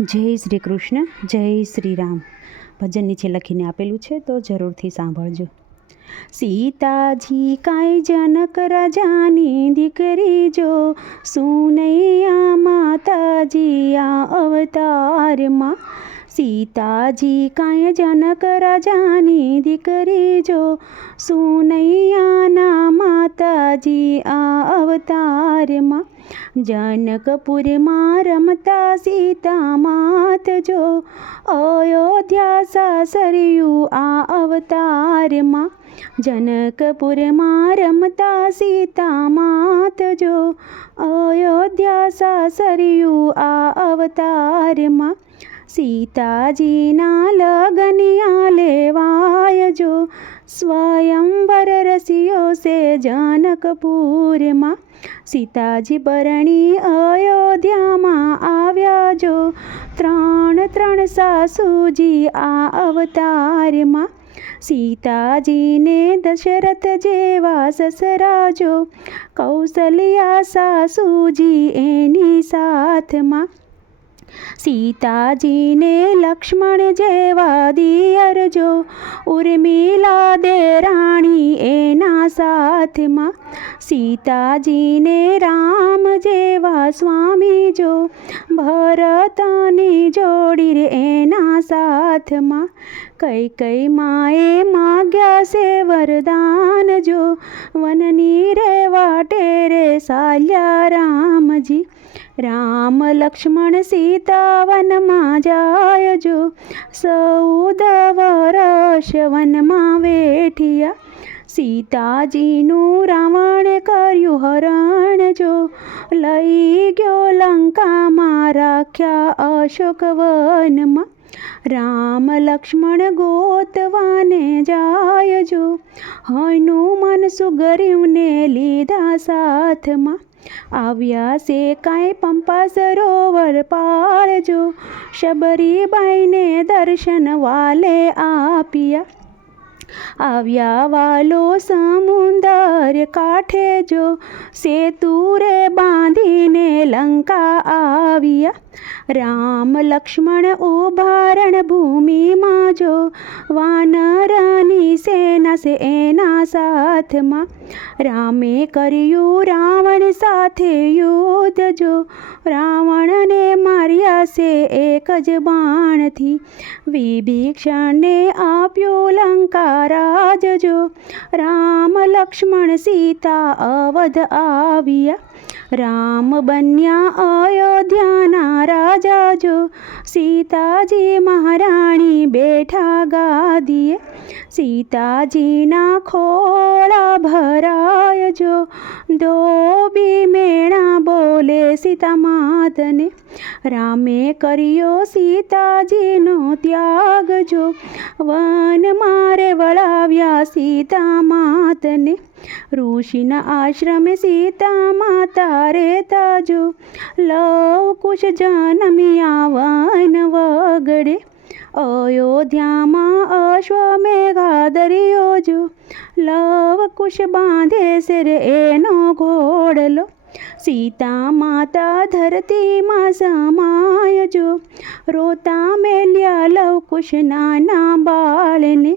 જય શ્રી કૃષ્ણ, જય શ્રી રામ. ભજન નીચે લખીને આપેલું છે, તો જરૂરથી સાંભળજો. સીતાજી કાંઈ જનક રાજાની દીકરી જો, સુનૈયા માતાજી આ અવતારમાં. સીતાજી કાંઈ જનક રાજાની દીકરી જો, સુનૈયાના માતાજી આ અવતારમાં. જનકપુરમાં રમતા સીતા માત જો, અયોધ્યા સાસરિયું આ અવતારમાં. જનકપુરમાં રમતા સીતા માત જો, અયોધ્યા સાસરિયું આ અવતારમાં. સીતાજીના લગનિયા લેવાય જો, સ્વયંવર રસિયો સે જનકપુરમાં. સીતાજી પરણી અયોધ્યામાં આવ્યા જો, ત્રણ સાસુજી આ અવતારમાં. સીતાજીને દશરથ જેવા સસરા જો, કૌશલ્યા સાસુજી એની સાથમાં. સીતાજીને લક્ષ્મણ જેવા દિયર જો, ઉર્મિલા દેરાણી એના સાથમાં. સીતાજીને રામ જેવા સ્વામી જો, ભરતની જોડી એના સાથમાં. કઈ માએ માગ્યા છે વરદાન જો, વનની રે વાટે રે સાલ્યા રામજી. રામ લક્ષ્મણ સીતા વનમાં જાય જો, 14 વર્ષ વનમાં વેઠિયા. સીતાજીનું રાવણે કર્યું હરણ જો, લઈ ગયો લંકામાં રાખ્યા અશોક વનમાં. રામ લક્ષ્મણ ગોતવાને જાય જો, હનુમાન સુગ્રીવને લીધા સાથમાં. આવ્યા છે કાંઈ પંપા સરોવર પાળજો, શબરીબાઈને દર્શન વાલે આપ્યા. આવ્યા વાલો સમુદર કાંઠે જો, સેતુ રે બાંધીને લંકા આવ્યા. રામ લક્ષ્મણ ઊભા રણભૂમિમાં જો, વાનરની સેના છે એના સાથમાં. રામે કર્યું રાવણ સાથે યુદ્ધ જો, રાવણને માર્યા છે એક જ બાણથી. વિભીષણને આપ્યું લંકા રાજ જો, રામ લક્ષ્મણ સીતા અવધ આવ્યા. રામ બન્યા અયોધ્યાના રાજા જો, સીતાજી મહારાણી બેઠા ગાદીએ. સીતાજીના ખોળા ભરાય જો, ધોબી મેણા બોલે સીતા માતને. રામે કર્યો સીતાજીનો ત્યાગ જો, વન મારે વળાવ્યા સીતા માતને. ઋષિના આશ્રમે સીતા માતા રહેતા જો, લવકુશ જન્મ્યા વન વગડે. અયોધ્યામાં અશ્વમેઘા દરિયો જો, લવકુશ બાંધે શેર એનો ઘોડલો. સીતા માતા ધરતીમાં સમાય જો, રોતા મેલ્યા લવકુશ નાના બાળને.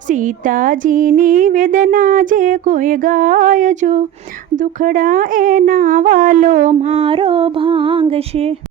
સીતાજીની વેદના જે કોઈ ગાય જો, દુખડા એના વાલો મારો ભાંગશે.